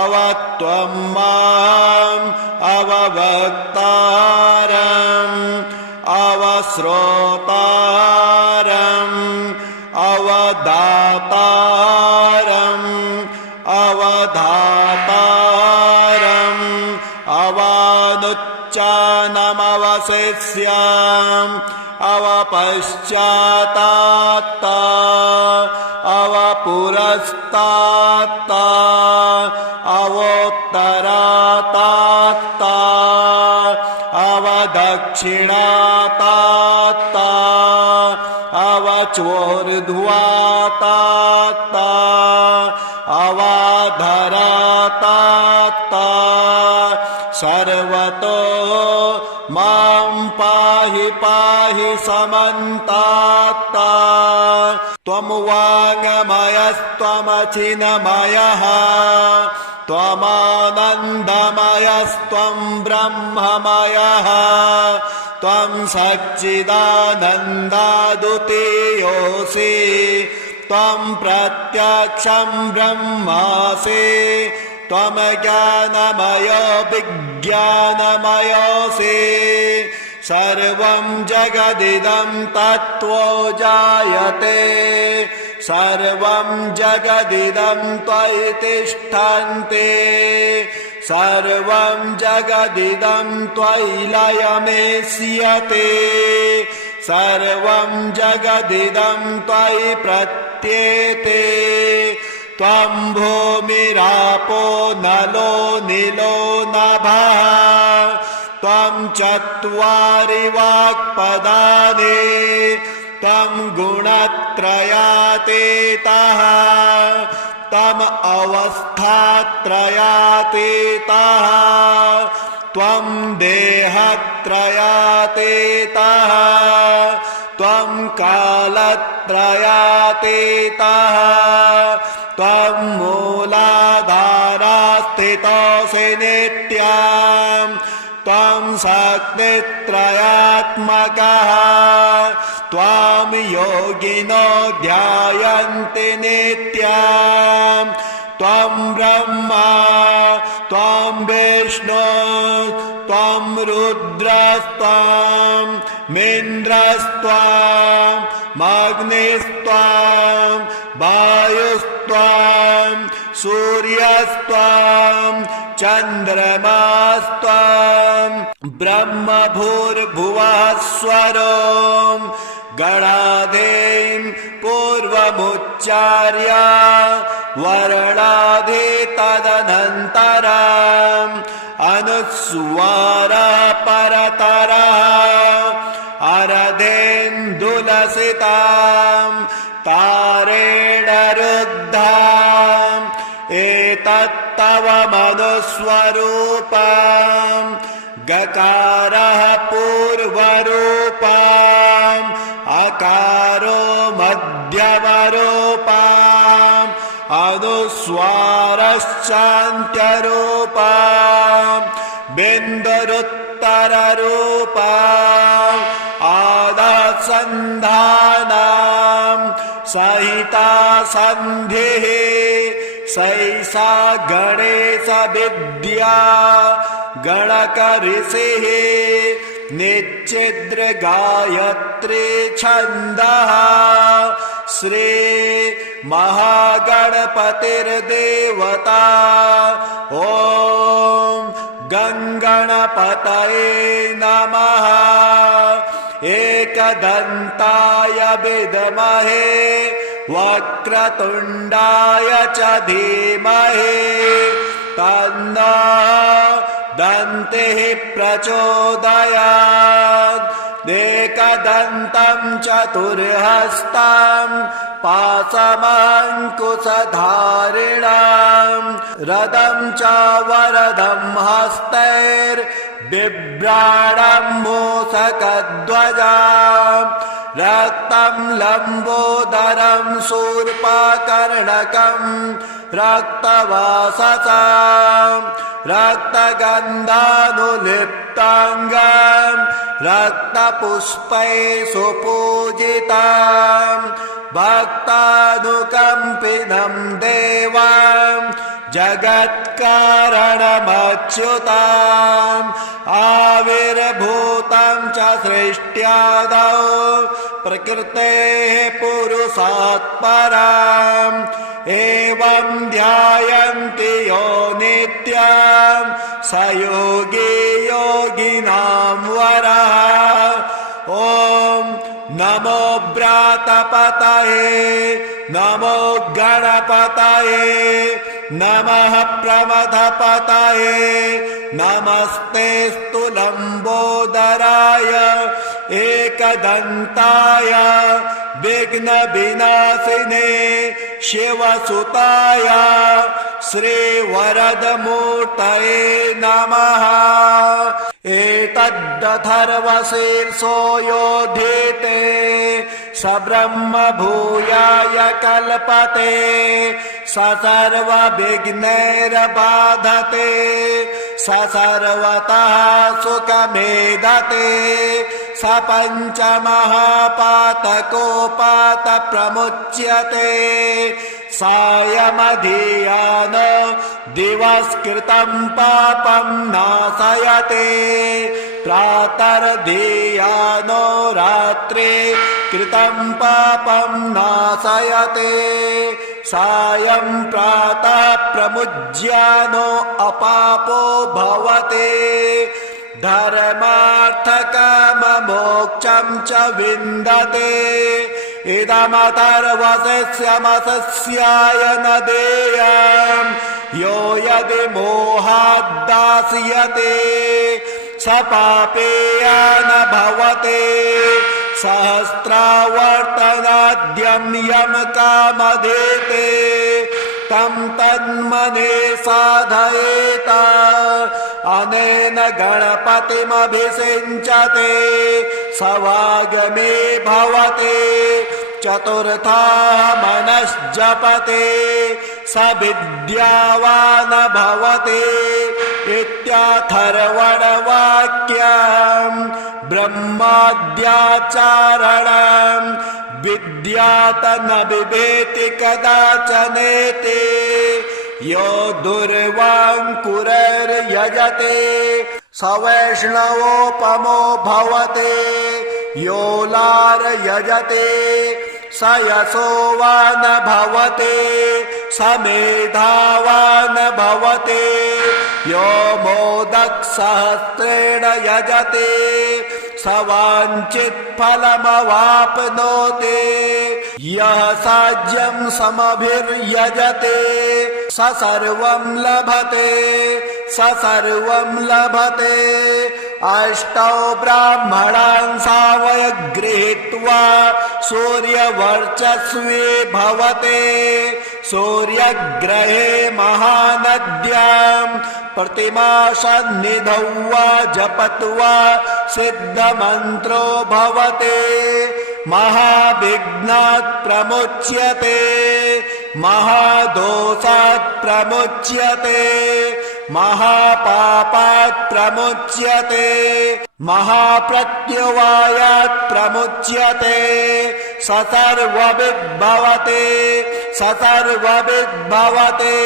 अवत्वं माम् अववक्तारम् अवश्रोतारम् अवदातारम् अवधातारम् अवानुच्चानमवशिष्याम् अवपश्चातात्ता अवपुरस्तात्ता अवोत्तरातात्ता अवदक्षिणातात्ता अवचोर्ध्वातात्ता अवाधरातात्ता सर्वतो मां पाहि पाहि समन्तात्ता त्वं वाङ्मयस्त्वमचिन्मयः त्वमानन्दमयस्त्वं ब्रह्ममयः त्वं सच्चिदानन्दाद्वितीयोऽसि त्वं प्रत्यक्षं ब्रह्मासि त्वं ज्ञानमय विज्ञानमयोऽसि सर्वं जगदिदं तत्त्वो जायते सर्वं जगदिदं त्वयि तिष्ठन्ति सर्वं जगदिदं त्वयि लयमेष्यते सर्वं जगदिदं त्वयि प्रत्येते त्वं भूमिरापो नलो नीलो नभः त्वं चत्वारि वाक्पदानि त्वं गुणत्रयातीतः त्वम् अवस्थात्रयातीतः त्वं देहत्रयातीतः त्वं कालत्रयातीतः त्वं मूलाधारस्थितोऽसि नित्यं त्वं शक्तित्रयात्मकः त्वां योगिनो ध्यायन्ति नित्यं त्वं ब्रह्मा त्वं विष्णु त्वं रुद्रस्त्वं मिन्द्रस्त्वं अग्निस्त्वं वायुस्त्वं सूर्यस्त्वं चन्द्रमास्त्वं ब्रह्म भूर्भुवः स्वरो गणाधिं पूर्वमुच्चार्य वर्णाधि तदनन्तरम् अनुस्वारः परतरः अरधेन्दुलसिताम् तारेण रुद्धाम् एतत्तव मनुस्वरूपम् गकारः पूर्वरूपम् अकारो मध्यमरूपम् अनुस्वारश्चान्त्यरूपम् बिन्दुरुत्तररूपम् आदासन्धानम् सहिता सन्धिः सैषा गणेश विद्या गणकऋषिः निच्छिद्र गायत्री छन्दः श्री महागणपतिर्देवता ॐ गङ्गणपतये नमः एकदन्ताय विद्महे वक्रतुण्डाय च धीमहि तन्नः दन्तिः प्रचोदयात् एकदन्तं चतुर्हस्तं पाशमङ्कुशधारिणं रदं च वरदं हस्तैर्बिभ्राणं मूषकध्वजम् रक्तं लम्बोदरं शूर्पकर्णकं रक्तवाससं रक्तगन्धानुलिप्ताङ्गं रक्तपुष्पैः सुपूजितं भक्तानुकम्पिनं देवं जगत्कारणमच्युतम् आविर्भूतं च सृष्ट्यादौ प्रकृतेः पुरुषात् परम् एवं ध्यायन्ति यो नित्यं स योगी योगिनां वरः ॐ नमो व्रातपतये नमो गणपतये नमः प्रमथपतये नमस्तेऽस्तु लम्बोदराय एकदन्ताय विघ्नविनाशिने शिवसुताय श्रीवरदमूर्तये नमः एतद्धर्वशीर्षो योधीते स ब्रह्म भूयाय कल्पते स सर्वविघ्नैर्बाधते स सर्वतः सुखमेधते स पञ्चमहापातकोपात प्रमुच्यते सायमधियान दिवस्कृतं पापं नाशयते प्रातर्धियानो रात्रे कृतं पापं नाशयते सायं प्रातः प्रमुज्यानो अपापो भवते धर्मार्थकाममोक्षं च विन्दते इदमतर्वशस्यमसस्याय न देयं यो यदि मोहाद्दास्यते स पापेया न भवते सहस्रावर्तनाद्यं यं कामधेते तं तन्मने साधयेत अनेन गणपतिमभिषिञ्चते सवागमे भवते चतुर्था मनश्जपते स विद्यावान भवते इत्याथर्वणवाक्यम् ब्रह्माद्याचारणम् विद्यात न बिभेति कदाचनेति यो दुर्वाङ्कुरर्यजते स वैष्णवोपमो भवते यो लार्यजते स यशोवान भवते स मेधावान भवते यो मोदकसहस्रेण यजते स स वाञ्छित् फलमवाप्नोति यः साज्यं समभिर्यजते स सर्वं लभते स सर्वं लभते अष्टौ ब्राह्मणान् सावय गृहीत्वा सूर्यवर्चस्वी भवते सूर्यग्रहे महानद्यां प्रतिमासन्निधौ वा जपत्वा सिद्धमन्त्रो भवते महाविघ्नात् प्रमुच्यते महादोषात् प्रमुच्यते महापापात् प्रमुच्यते महाप्रत्यवायात् प्रमुच्यते स सर्वविद्भवते स सर्वविद्भवते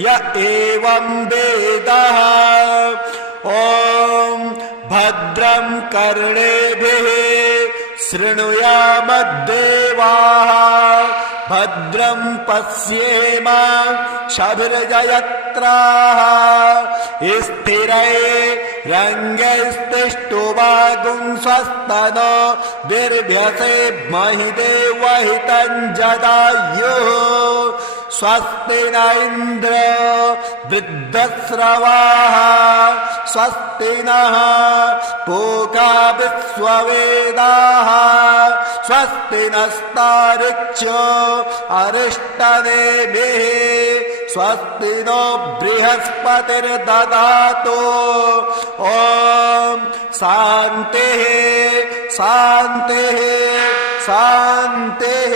य एवं वेदः ॐ भद्रं कर्णेभिः शृणुयामद्देवाः भद्रं पश्येमाक्षभिर्जयत्राः स्थिरैरङ्गैस्तिष्ठुवागुंस्वस्तनो दीर्घसेमहि देवहितं जदायुः स्वस्ति न इन्द्र वृद्धस्रवाः स्वस्ति नः पूषा विश्ववेदाः स्वस्ति नस्तार्क्ष्यो अरिष्टनेमिः स्वस्ति नो बृहस्पतिर्दधातु ॐ शान्तिः शान्तिः शान्तिः।